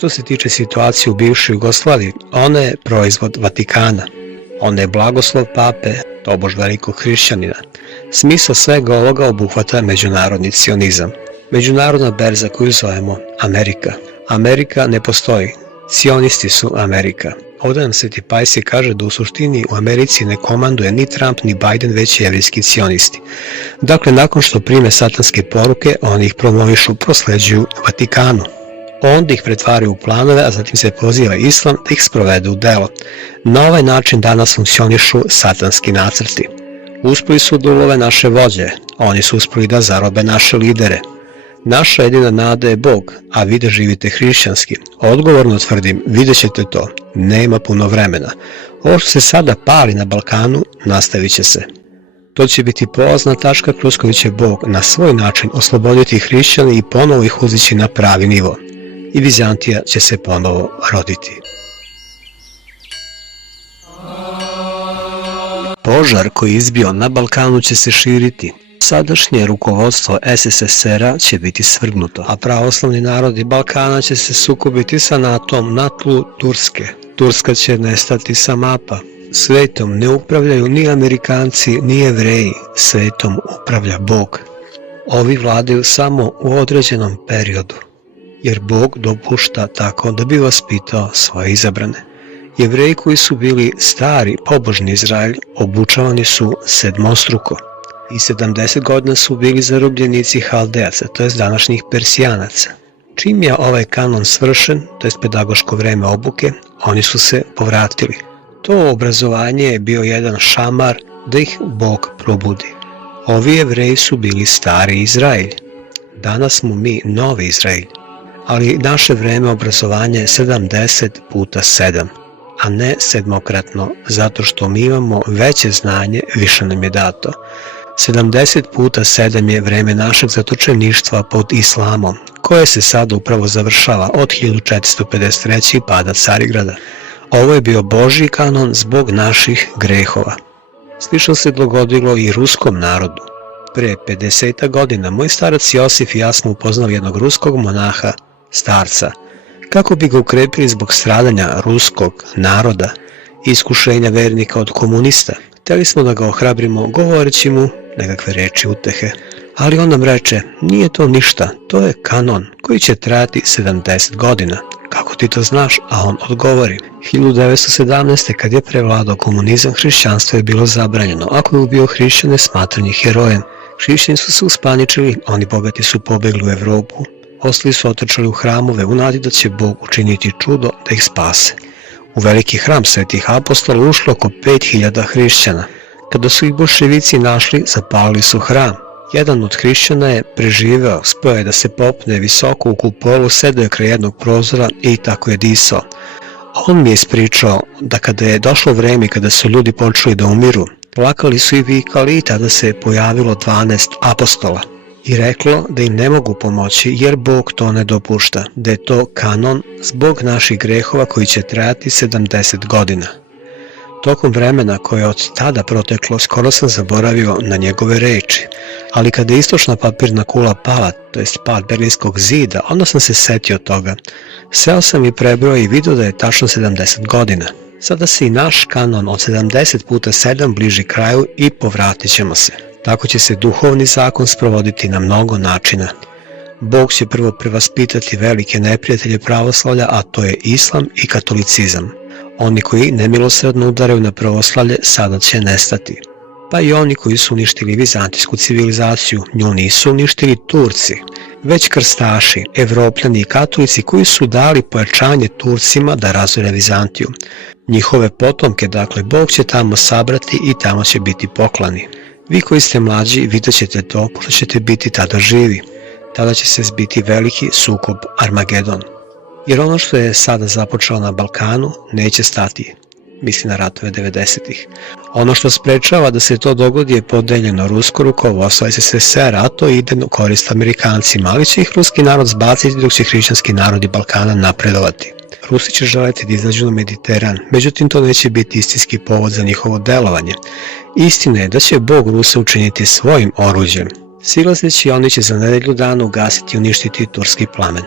Što se tiče situacije u bivšoj Jugoslaviji, ona je proizvod Vatikana. Ona je blagoslov pape, tobož velikog hrišćanina. Smisao svega ovoga obuhvata međunarodni cionizam. Međunarodna berza koju zovemo Amerika. Amerika ne postoji. Cionisti su Amerika. Ovdje nam Sveti Pajsije kaže da u suštini u Americi ne komanduje ni Trump ni Biden, već jevrijski cionisti. Dakle, nakon što prime satanske poruke, oni ih promovišu, prosleđuju Vatikanu. Onda ih pretvaraju u planove, a zatim se poziva Islam da ih sprovede u delo. Na ovaj način danas funkcionišu satanski nacrti. Uspeli su da ulove naše vođe, oni su uspeli da zarobe naše lidere. Naša jedina nada je Bog, a vi da živite hrišćanski. Odgovorno tvrdim, vidjet ćete to, nema puno vremena. Ovo što se sada pali na Balkanu, nastavit će se. To će biti polazna tačka kroz koju će Bog na svoj način osloboditi hrišćane i ponovo ih uzići na pravi nivo. I Vizantija će se ponovo roditi. Požar koji je izbio na Balkanu će se širiti. Sadašnje rukovodstvo SSSR-a će biti svrgnuto, a pravoslavni narodi Balkana će se sukobiti sa NATO-om na tlu Turske. Turska će nestati sa mapa. Svetom ne upravljaju ni Amerikanci, ni Jevreji, svetom upravlja Bog. Ovi vladaju samo u određenom periodu, jer Bog dopušta tako da bi vaspitao svoje izabrane. Jevreji koji su bili stari, pobožni Izraelj, obučavani su sedmostruko. I 70 godina su bili zarobljenici Haldejaca, to jest današnjih Persijanaca. Čim je ovaj kanon svršen, to jest pedagoško vreme obuke, oni su se povratili. To obrazovanje je bio jedan šamar da ih Bog probudi. Ovi Jevreji su bili stari Izraelj. Danas smo mi novi Izraelj. Ali naše vreme obrazovanja je 70 puta 7, a ne sedmokratno, zato što mi imamo veće znanje, više nam je dato. 70 puta 7 je vreme našeg zatočeništva pod islamom, koje se sada upravo završava od 1453. i pada Carigrada. Ovo je bio Božji kanon zbog naših grehova. Slično se dogodilo i ruskom narodu. Pre 50 godina moj starac Josif i ja smo upoznali jednog ruskog monaha, starca, kako bi ga ukrepili zbog stradanja ruskog naroda i iskušenja vernika od komunista. Htjeli smo da ga ohrabrimo govoreći mu nekakve reči utehe. Ali on nam reče, nije to ništa, to je kanon koji će trajati 70 godina. Kako ti to znaš? A on odgovori. 1917. kad je prevladao komunizam, hrišćanstvo je bilo zabranjeno. Ako je ubio hrišćane, smatran je herojem. Hrišćani su se uspaničili, oni bogati su pobegli u Evropu. Ostali su otrčali u hramove u nadi da će Bog učiniti čudo da ih spase. U veliki hram svetih apostola ušlo oko 5000 hrišćana. Kada su ih boljševici našli, zapalili su hram. Jedan od hrišćana je preživeo, speo je da se popne visoko u kupolu, sedeo je kraj jednog prozora i tako je disao. On mi je ispričao da kada je došlo vreme kada su ljudi počeli da umiru, plakali su i vikali i tada se je pojavilo 12 apostola i reklo da im ne mogu pomoći jer Bog to ne dopušta, da je to kanon zbog naših grehova koji će trajati 70 godina. Tokom vremena koje je od tada proteklo, skoro sam zaboravio na njegove reči, ali kada je istočna papirna kula pala, to jest pad Berlinskog zida, onda sam se setio toga. Seo sam i prebrojao i vidio da je tačno 70 godina. Sada se i naš kanon od 70 puta 7 bliži kraju i povratit ćemo se. Tako će se duhovni zakon sprovoditi na mnogo načina. Bog će prvo prevaspitati velike neprijatelje pravoslavlja, a to je islam i katolicizam. Oni koji nemilosrdno udaraju na pravoslavlje sada će nestati. Pa i oni koji su uništili vizantijsku civilizaciju, nju nisu uništili Turci, već krstaši, Evropljani i katolici koji su dali pojačanje Turcima da razore Vizantiju. Njihove potomke, dakle, Bog će tamo sabrati i tamo će biti poklani. Vi koji ste mlađi vidjet ćete to, pošto ćete biti tada živi. Tada će se zbiti veliki sukob Armagedon. Jer ono što je sada započelo na Balkanu neće stati, misli na ratove 90-ih. Ono što sprečava da se to dogodi je podeljeno rusko rukovodstvo SSSR-a, a to ide u korist Amerikancima, ali će ih ruski narod zbaciti dok će hrišćanski narodi Balkana napredovati. Rusi će želeti da izađu na Mediteran, međutim to neće biti istinski povod za njihovo delovanje. Istina je da će Bog Rusa učiniti svojim oruđem. Silazeći oni će za nedelju dana ugasiti i uništiti turski plamen.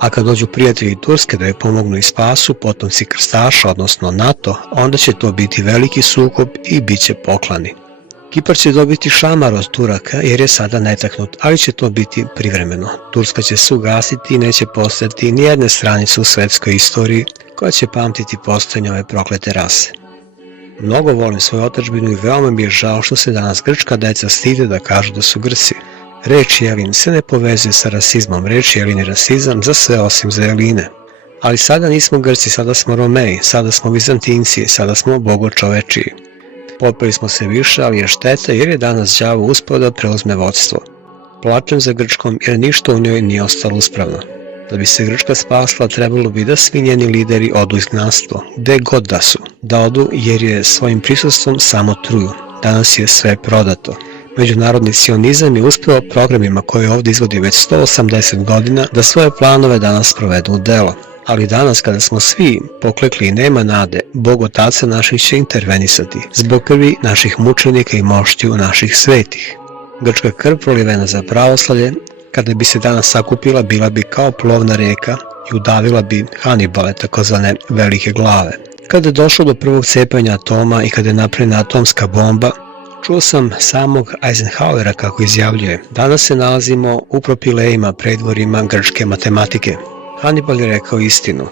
A kad dođu prijatelji Turske da joj pomognu i spasu potomci krstaša, odnosno NATO, onda će to biti veliki sukob i bit će poklani. Kipar će dobiti šamar od Turaka jer je sada netaknut, ali će to biti privremeno. Turska će se ugasiti i neće postojati nijedne stranice u svetskoj istoriji koja će pamtiti postojanje ove proklete rase. Mnogo volim svoju otadžbinu i veoma mi je žao što se danas grčka deca stide da kažu da su Grci. Reč Jelin se ne povezuje sa rasizmom, reč Jelin je rasizam za sve osim za Jeline. Ali sada nismo Grci, sada smo Romeji, sada smo Vizantinci, sada smo bogočovečiji. Popeli smo se više, ali je šteta jer je danas đavo uspeo da preuzme vodstvo. Plačem za Grčkom jer ništa u njoj nije ostalo uspravno. Da bi se Grčka spasla, trebalo bi da svi njeni lideri odu izgnanstvo, gde god da su. Da odu jer je svojim prisustvom samo truju. Danas je sve prodato. Međunarodni sionizam je uspeo programima koje ovdje izvodi već 180 godina da svoje planove danas provedu u delo. Ali danas kada smo svi poklekli i nema nade, Bog Otaca naših će intervenisati zbog krvi naših mučenika i moštiju naših svetih. Grčka krv prolivena za pravoslavlje, kada bi se danas sakupila, bila bi kao plovna reka i udavila bi Hanibale, takozvane velike glave. Kada je došlo do prvog cepanja atoma i kada je napravljena atomska bomba, čuo sam samog Eisenhowera kako izjavljuje: danas se nalazimo u propilejima predvorima grčke matematike. Hannibal je rekao istinu.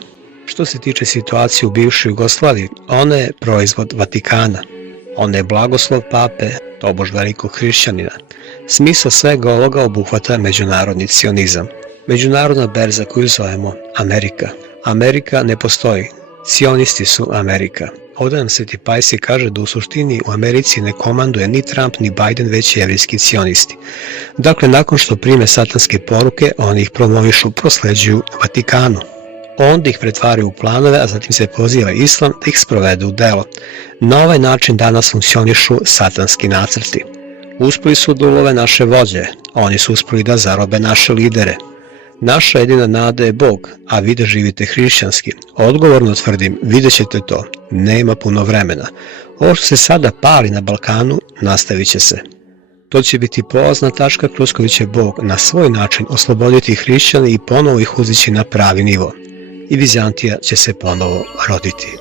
Što se tiče situacije u bivšoj Jugoslaviji, ona je proizvod Vatikana. Ona je blagoslov pape, tobož velikog hrišćanina. Smisao svega ovoga obuhvata međunarodni sionizam. Međunarodna berza koju zovemo Amerika. Amerika ne postoji. Sionisti su Amerika. Ovdje nam Sveti Pajsije kaže da u suštini u Americi ne komanduje ni Trump ni Biden, već jevrijski sionisti. Dakle, nakon što prime satanske poruke, oni ih promovišu, prosleđuju Vatikanu. Onda ih pretvaraju u planove, a zatim se poziva Islam da ih sprovede u delo. Na ovaj način danas funkcionišu satanski nacrti. Uspeli su da ulove naše vođe, oni su uspeli da zarobe naše lidere. Naša jedina nada je Bog, a vi da živite hrišćanski. Odgovorno tvrdim, vidjet ćete to, nema puno vremena. Ovo što se sada pali na Balkanu, nastavit će se. To će biti polazna tačka kroz koju će Bog na svoj način osloboditi hrišćane i ponovo ih uzići na pravi nivo. I Vizantija će se ponovo roditi.